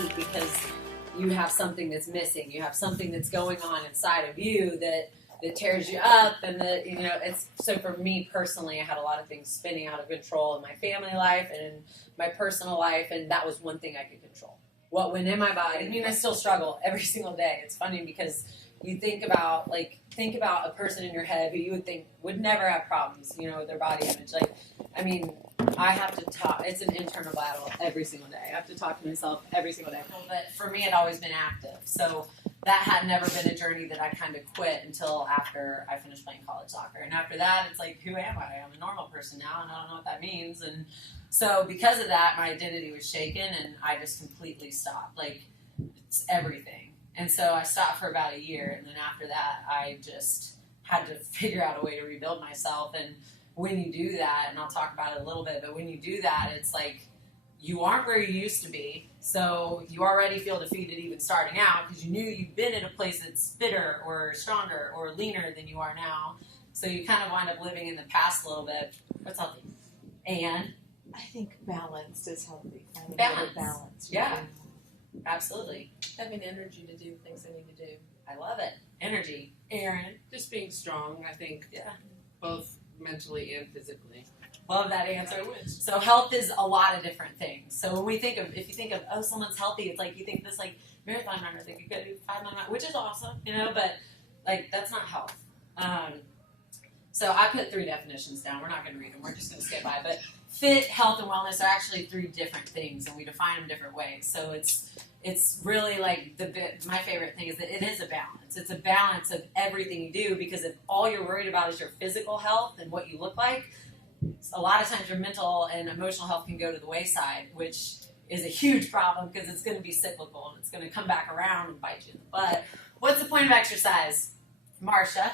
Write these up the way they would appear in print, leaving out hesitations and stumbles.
eat because you have something that's missing. You have something that's going on inside of you that tears you up, and that, you know, it's so for me personally, I had a lot of things spinning out of control in my family life and in my personal life, and that was one thing I could control. What went in my body. I mean, I still struggle every single day. It's funny because you think about a person in your head who you would think would never have problems, you know, with their body image. Like, I mean, I have to talk. It's an internal battle every single day. I have to talk to myself every single day. But for me, it always been active. So that had never been a journey that I kind of quit until after I finished playing college soccer. And after that, it's like, who am I? I'm a normal person now, and I don't know what that means. And so because of that, my identity was shaken, and I just completely stopped. Like, it's everything. And so I stopped for about a year, and then after that, I just had to figure out a way to rebuild myself. And when you do that, and I'll talk about it a little bit, but when you do that, it's like you aren't where you used to be. So you already feel defeated even starting out because you knew you'd been in a place that's fitter or stronger or leaner than you are now. So you kind of wind up living in the past a little bit. What's healthy? And I think balanced is healthy. Balance. Yeah, absolutely. Having energy to do things I need to do. I love it. Energy. Aaron. Just being strong, I think, both mentally and physically. Love that answer. So health is a lot of different things. So when if you think of, oh, someone's healthy, it's like you think this like marathon runner, they could go do 5 mile, which is awesome, you know, but like that's not health. So I put 3 definitions down. We're not going to read them. We're just going to skip by. But fit, health, and wellness are actually 3 different things, and we define them different ways. So it's really like my favorite thing is that it is a balance. It's a balance of everything you do, because if all you're worried about is your physical health and what you look like, a lot of times your mental and emotional health can go to the wayside, which is a huge problem because it's going to be cyclical and it's going to come back around and bite you in the butt. What's the point of exercise, Marcia?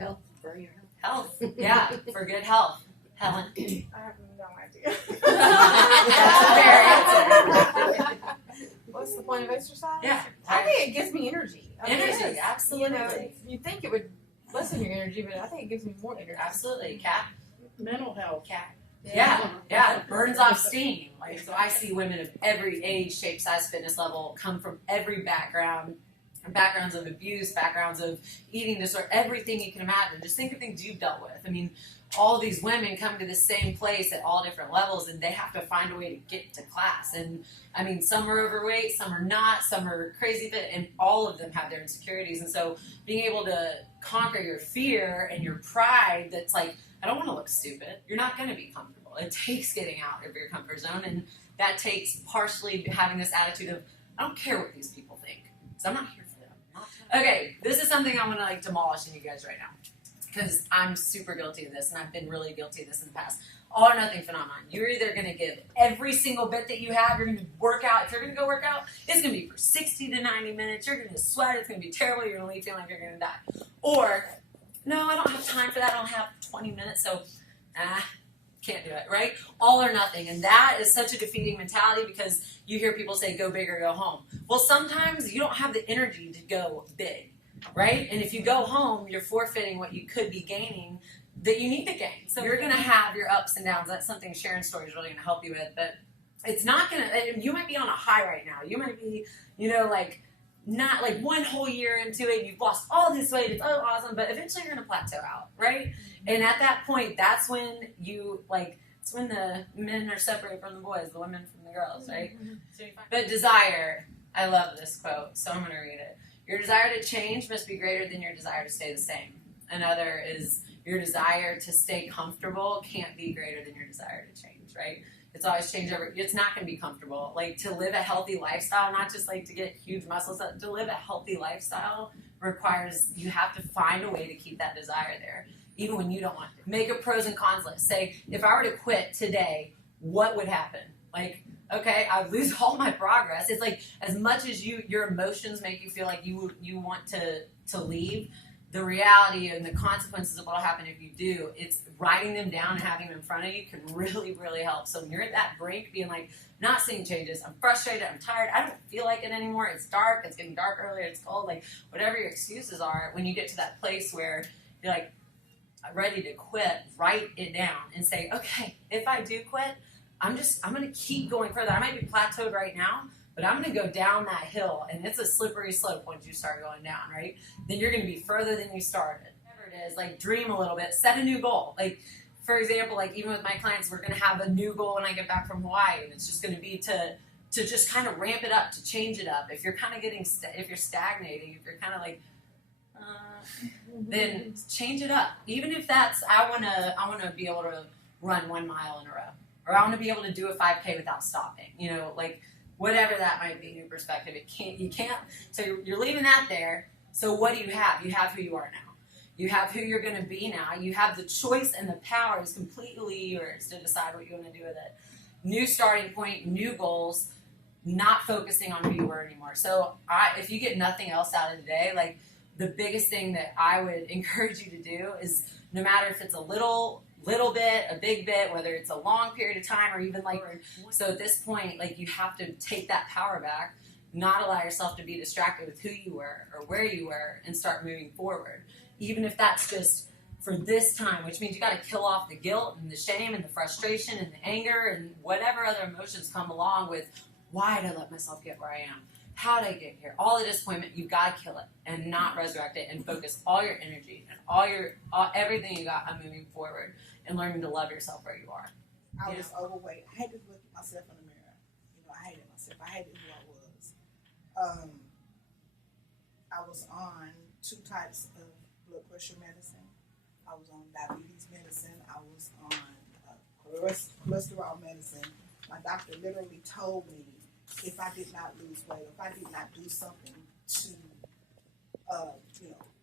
Health for your Health, yeah, for good health. Helen? I have no idea. That's a fair answer. What's the point of exercise? Yeah. I think it gives me energy. Energy, absolutely. You know, you think it would lessen your energy, but I think it gives me more energy. Absolutely. Kat? mental health. Kat? Yeah, it burns off steam. Like, so I see women of every age, shape, size, fitness level come from every backgrounds of abuse, backgrounds of eating disorder, everything you can imagine. Just think of things you've dealt with. I mean, all of these women come to the same place at all different levels, and they have to find a way to get to class. And I mean, some are overweight, some are not, some are crazy fit, and all of them have their insecurities. And so being able to conquer your fear and your pride that's like, I don't want to look stupid. You're not going to be comfortable. It takes getting out of your comfort zone, and that takes partially having this attitude of, I don't care what these people think, because I'm not here for them. Okay, this is something I want to like demolish in you guys right now, because I'm super guilty of this, and I've been really guilty of this in the past. All or nothing phenomenon. You're either going to give every single bit that you have. You're going to work out. If you're going to go work out, it's going to be for 60 to 90 minutes. You're going to sweat. It's going to be terrible. You're going to leave feeling like you're going to die. Or, no, I don't have time for that. I don't have 20 minutes, so can't do it, right? All or nothing. And that is such a defeating mentality, because you hear people say, go big or go home. Well, sometimes you don't have the energy to go big, right? And if you go home, you're forfeiting what you could be gaining that you need to gain. So you're going to have your ups and downs. That's something Sharon's story is really going to help you with. But it's not going to, you might be on a high right now. You might be, like, not like one whole year into it, you've lost all this weight, it's so awesome, but eventually you're going to plateau out, right? And at that point, that's when it's when the men are separated from the boys, the women from the girls, right? But desire, I love this quote, so I'm going to read it. Your desire to change must be greater than your desire to stay the same. Another is your desire to stay comfortable can't be greater than your desire to change, right? It's always change over. It's not going to be comfortable. Like, to live a healthy lifestyle, not just like to get huge muscles, to live a healthy lifestyle requires you have to find a way to keep that desire there, even when you don't want to. Make a pros and cons list. Say, if I were to quit today, what would happen? Like, okay, I'd lose all my progress. It's like, as much as your emotions make you feel like you want to leave, the reality and the consequences of what will happen if you do, it's writing them down and having them in front of you can really, really help. So when you're at that brink, being like, not seeing changes, I'm frustrated, I'm tired, I don't feel like it anymore, it's dark, it's getting dark earlier, it's cold, like whatever your excuses are, when you get to that place where you're like ready to quit, write it down and say, okay, if I do quit, I'm going to keep going further. I might be plateaued right now, but I'm going to go down that hill, and it's a slippery slope once you start going down, right? Then you're going to be further than you started. Whatever it is, like dream a little bit, set a new goal. Like, for example, like even with my clients, we're going to have a new goal when I get back from Hawaii, and it's just going to be to just kind of ramp it up, to change it up. If you're kind of getting, if you're stagnating, if you're kind of like, then change it up. Even if that's, I wanna be able to run 1 mile in a row, or I want to be able to do a 5K without stopping. You know, like whatever that might be, new perspective. You can't. So you're leaving that there. So what do you have? You have who you are now. You have who you're going to be now. You have the choice and the power is completely yours to decide what you want to do with it. New starting point, new goals, not focusing on who you were anymore. So if you get nothing else out of the day, like the biggest thing that I would encourage you to do is, no matter if it's a little bit, a big bit, whether it's a long period of time or even like, so at this point, like you have to take that power back, not allow yourself to be distracted with who you were or where you were, and start moving forward. Even if that's just for this time, which means you got to kill off the guilt and the shame and the frustration and the anger and whatever other emotions come along with, why did I let myself get where I am? How did I get here? All the disappointment, you got to kill it and not resurrect it, and focus all your energy and everything you got on moving forward and learning to love yourself where you are. I was overweight. I had to look at myself in the mirror. You know, I hated myself. I hated who I was. I was on 2 types of blood pressure medicine. I was on diabetes medicine. I was on cholesterol medicine. My doctor literally told me if I did not lose weight, if I did not do something to,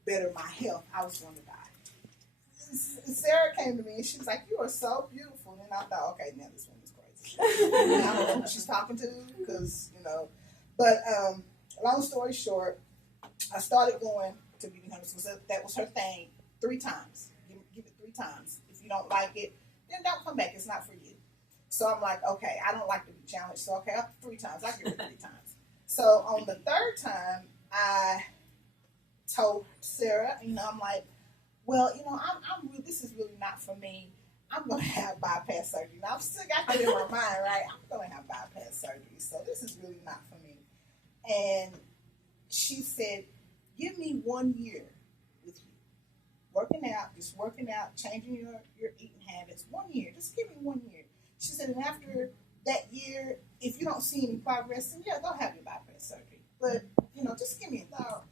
better my health, I was going to die. And Sarah came to me and she was like, "You are so beautiful." And I thought, okay, now this woman's crazy. I don't know who she's talking to, because, But long story short, I started going to beauty hunters because that was her thing 3 times. Give it 3 times. If you don't like it, then don't come back. It's not for you. So I'm like, okay, I don't like to be challenged. So, okay, up 3 times. I give it 3 times. So on the 3rd time, I told Sarah, I'm like, well, I'm really, this is really not for me. I'm going to have bypass surgery. Now, I'm still got that in my mind, right? I'm going to have bypass surgery. So this is really not for me. And she said, give me 1 year with you. Working out, changing your eating habits. 1 year. Just give me 1 year. She said, and after that year, if you don't see any progress, then yeah, go have your bypass surgery. But, just give me a thought.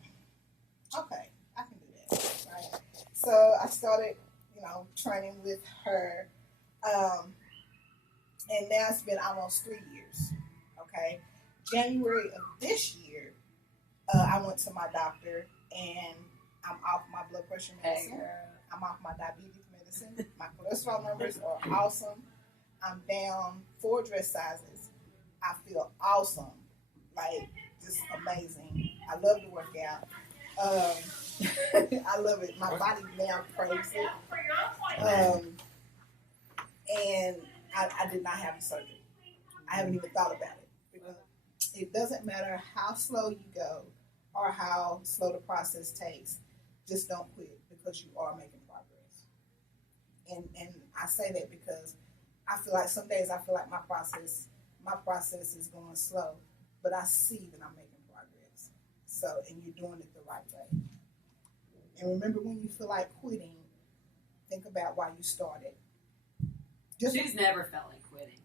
Okay, I can do that, right? So I started, training with her. And now it's been almost 3 years, okay? January of this year, I went to my doctor, and I'm off my blood pressure medicine. I'm off my diabetes medicine. My cholesterol numbers are awesome. I'm down 4 dress sizes. I feel awesome, like just amazing. I love to work out. I love it. My body now craves it. And I did not have a surgery. I haven't even thought about it. Because it doesn't matter how slow you go or how slow the process takes. Just don't quit, because you are making progress. And I say that because I feel like some days my process is going slow, but I see that I'm making progress. So, and you're doing it the right way. And remember, when you feel like quitting, think about why you started. She's never felt like quitting.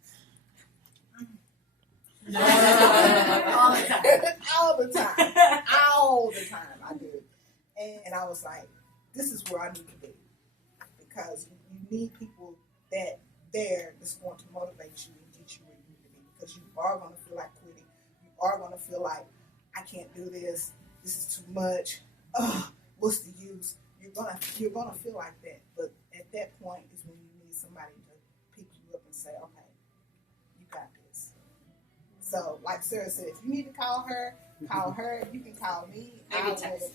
All the time. All the time. I do. And I was like, this is where I need to be. Because you need people that's going to motivate you and get you where you need to be. Because you are going to feel like quitting. You are going to feel like, I can't do this. This is too much. What's the use? You're gonna feel like that. But at that point is when you need somebody to pick you up and say, okay, you got this. So, like Sarah said, if you need to call her. You can call me. Maybe text.